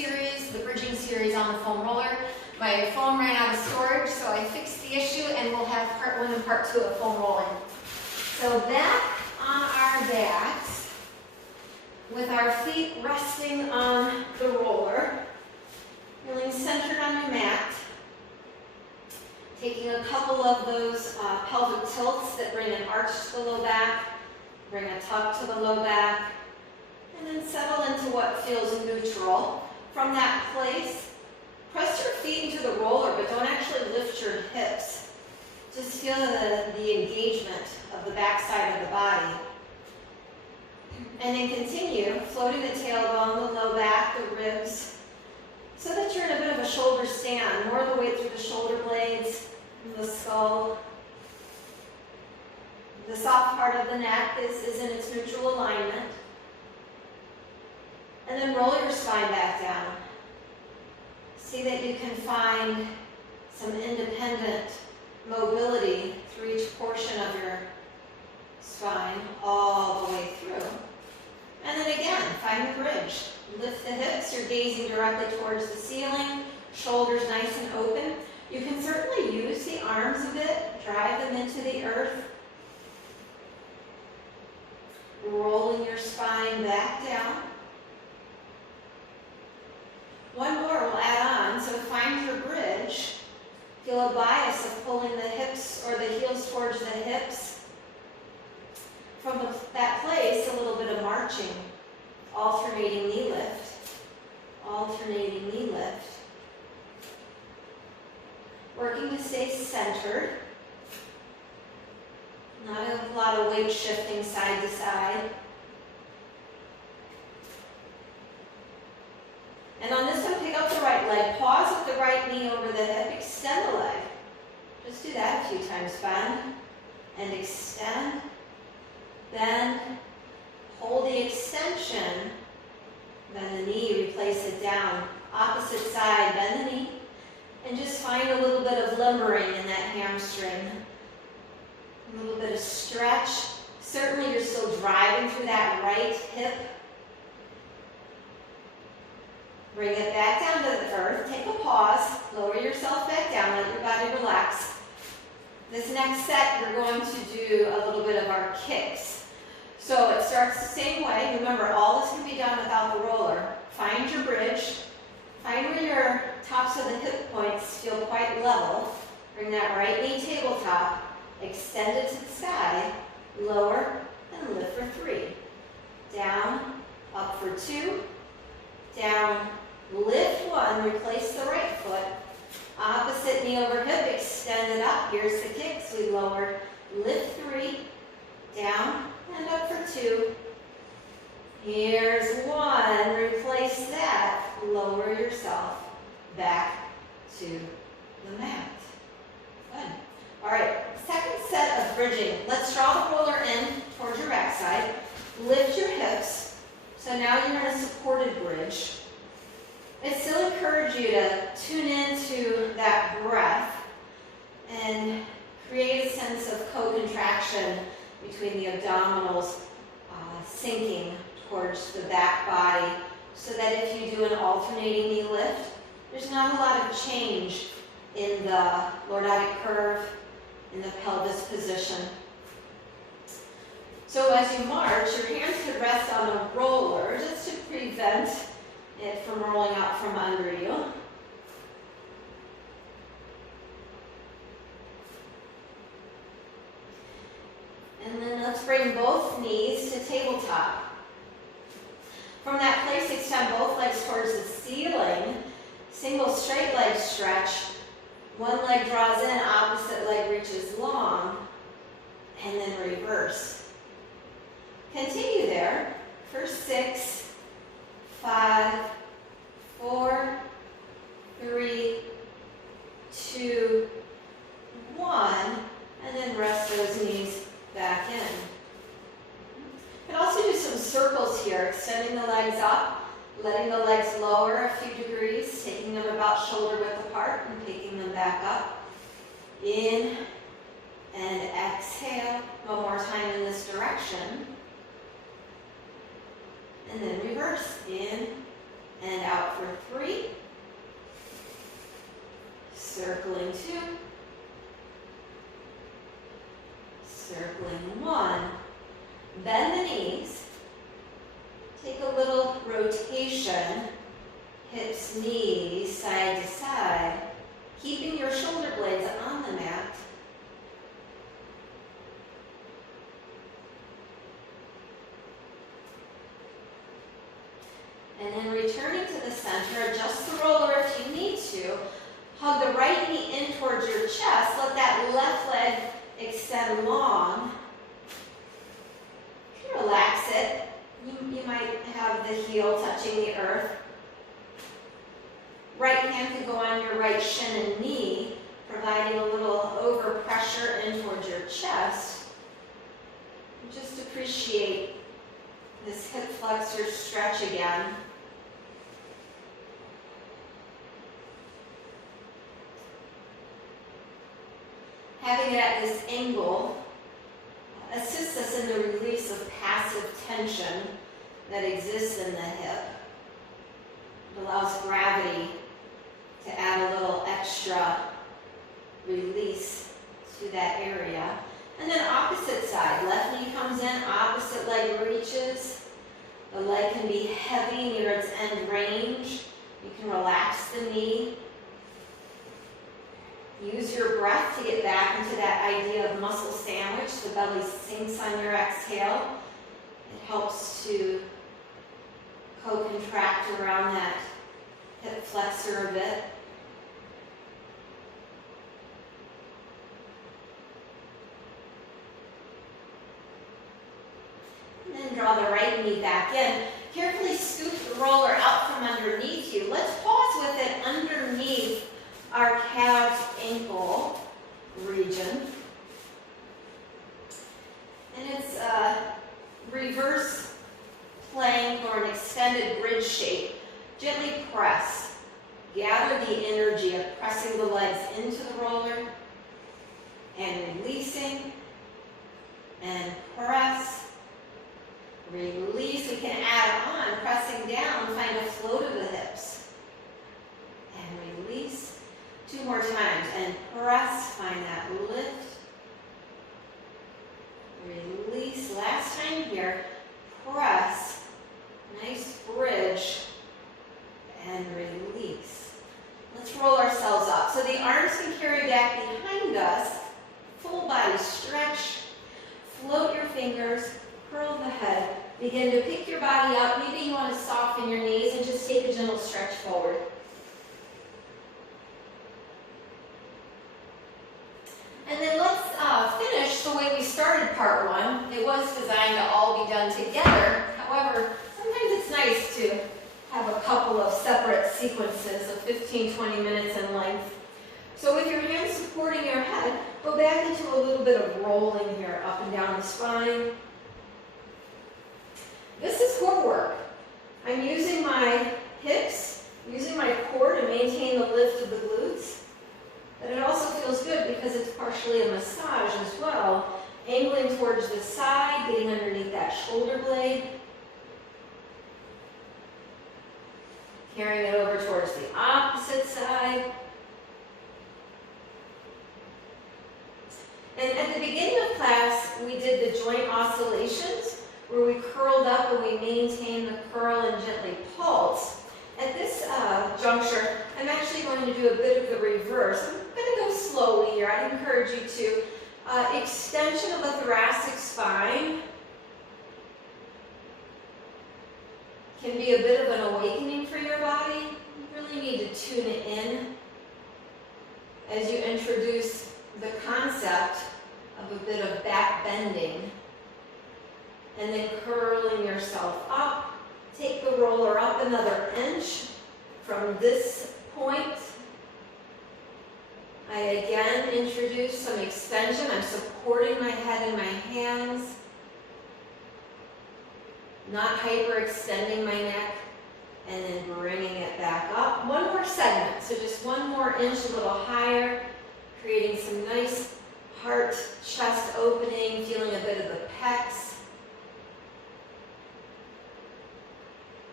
series, the bridging series on the foam roller. My foam ran out of storage, so I fixed the issue, and we'll have part 1 and part 2 of foam rolling. So back on our backs, with our feet resting on the roller, feeling centered on your mat, taking a couple of those pelvic tilts that bring an arch to the low back, bring a tuck to the low back, and then settle into what feels neutral. From that place, press your feet into the roller, but don't actually lift your hips. Just feel the engagement of the back side of the body. And then continue floating the tailbone, the low back, the ribs, so that you're in a bit of a shoulder stand, more of the weight through the shoulder blades, the skull. The soft part of the neck is in its neutral alignment. And then roll your spine back down. See that you can find some independent mobility through each portion of your spine all the way through. And then again, find the bridge. Lift the hips, you're gazing directly towards the ceiling, shoulders nice and open. You can certainly use the arms a bit, drive them into the earth. Rolling your spine back down. One more we'll add on, so find your bridge. Feel a bias of pulling the hips or the heels towards the hips. From that place, a little bit of marching, alternating knee lift, alternating knee lift. Working to stay centered. Not a lot of weight shifting side to side. And on this one, pick up the right leg. Pause with the right knee over the hip. Extend the leg. Just do that a few times. Bend and extend. Bend. Hold the extension. Bend the knee. Replace it down. Opposite side. Bend the knee. And just find a little bit of limbering in that hamstring. A little bit of stretch. Certainly you're still driving through that right hip. Bring it back down to the earth. Take a pause. Lower yourself back down. Let your body relax. This next set, we're going to do a little bit of our kicks. So it starts the same way. Remember, all this can be done without the roller. Find your bridge. Find where your tops of the hip points feel quite level. Bring that right knee tabletop. Extend it to the sky. Lower and lift for 3. Down, up for 2. Down, lift 1, replace the right foot. Opposite knee over hip, extend it up. Here's the kicks. We lower, lift 3, down, and up for 2. Here's 1, replace that. Lower yourself back to the mat. Good. All right, second set of bridging. Let's draw the roller in towards your backside. Lift your hips. So now you're in a supported bridge. I still encourage you to tune into that breath and create a sense of co-contraction between the abdominals, sinking towards the back body, so that if you do an alternating knee lift, there's not a lot of change in the lordotic curve, in the pelvis position. So as you march, your hands could rest on the roller just to prevent it from rolling out from under you. And then let's bring both knees to tabletop. From that place, extend both legs towards the ceiling. Single straight leg stretch. One leg draws in, opposite leg reaches long, and then reverse. Continue there for 6, 5, 4, 3, 2, 1, and then rest those knees back in. You can also do some circles here, extending the legs up, letting the legs lower a few degrees, taking them about shoulder width apart and picking them back up. In and exhale. One more time in this direction. And then reverse. In and out for 3. Circling 2. Circling 1. Bend the knees. Take a little rotation. Hips, knees, side to side. Keeping your shoulder blades on the mat. And then returning to the center, adjust the roller if you need to. Hug the right knee in towards your chest. Let that left leg extend long. Relax it. You might have the heel touching the earth. Right hand can go on your right shin and knee, providing a little overpressure in towards your chest. Just appreciate this hip flexor stretch again. Having it at this angle assists us in the release of passive tension that exists in the hip. It allows gravity to add a little extra release to that area. And then opposite side, left knee comes in, opposite leg reaches. The leg can be heavy near its end range. You can relax the knee. Use your breath to get back into that idea of muscle sandwich. The belly sinks on your exhale. It helps to co-contract around that hip flexor a bit. And then draw the right knee back in. Carefully scoop the roller out from underneath you. Let's pause with it underneath our calf ankle region. And it's a reverse plank or an extended bridge shape. Gently press. Gather the energy of pressing the legs into the roller and releasing and press. Release. We can add on, pressing down, find a flow to the hips. And release. 2 more times. And press, find that lift. Release. Last time here. Press. Nice bridge. And release. Let's roll ourselves up. So the arms can carry back behind us. Full body stretch. Float your fingers. Curl the head. Begin to pick your body up. Maybe you want to soften your knees and just take a gentle stretch forward. And then let's finish the way we started part 1. It was designed to all be done together. However, sometimes it's nice to have a couple of separate sequences of 15-20 minutes in length. So with your hands supporting your head, go back into a little bit of rolling here, up and down the spine. This is core work. I'm using my hips, using my core to maintain the lift of the glutes. But it also feels good because it's partially a massage as well. Angling towards the side, getting underneath that shoulder blade. Carrying it over towards the opposite side. And at the beginning of class, we did the joint oscillations, where we curled up and we maintained the curl and gently pulse. At this juncture, I'm actually going to do a bit of the reverse. I'm going to go slowly here. I'd encourage you to. Extension of the thoracic spine can be a bit of an awakening for your body. You really need to tune it in as you introduce the concept of a bit of back bending. And then curling yourself up. Take the roller up another inch from this point. I again introduce some extension. I'm supporting my head in my hands. Not hyperextending my neck. And then bringing it back up. One more segment. So just one more inch, a little higher. Creating some nice heart, chest opening. Feeling a bit of the pecs.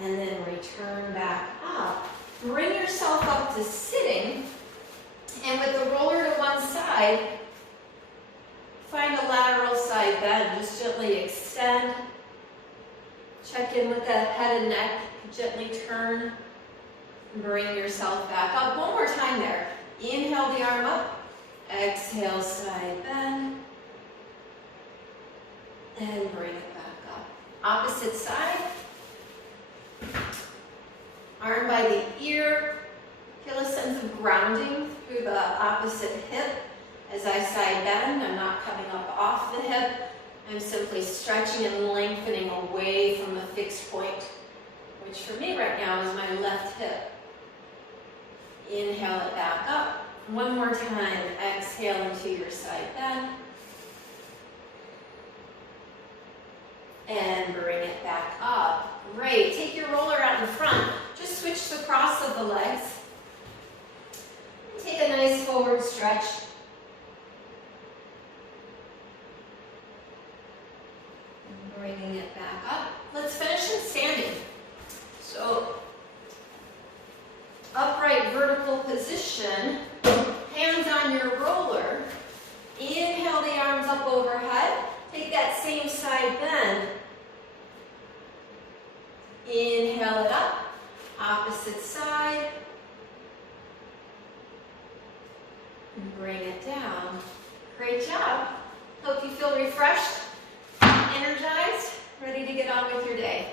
and then return back up. Bring yourself up to sitting, and with the roller to one side, find a lateral side bend. Just gently extend. Check in with the head and neck. Gently turn. Bring yourself back up. One more time there. Inhale the arm up. Exhale, side bend. And bring it back up. Opposite side. Arm by the ear. Feel a sense of grounding through the opposite hip. As I side bend, I'm not coming up off the hip. I'm simply stretching and lengthening away from the fixed point, which for me right now is my left hip. Inhale it back up. One more time. Exhale into your side bend. And bring it back up. Great. Take your roller out in front. Just switch the cross of the legs. Take a nice forward stretch. And bringing it back up. Let's finish in standing. So, upright vertical position. Hands on your roller. Inhale the arms up overhead. Take that same side bend. Inhale it up. Opposite side. And bring it down. Great job. Hope you feel refreshed, energized, ready to get on with your day.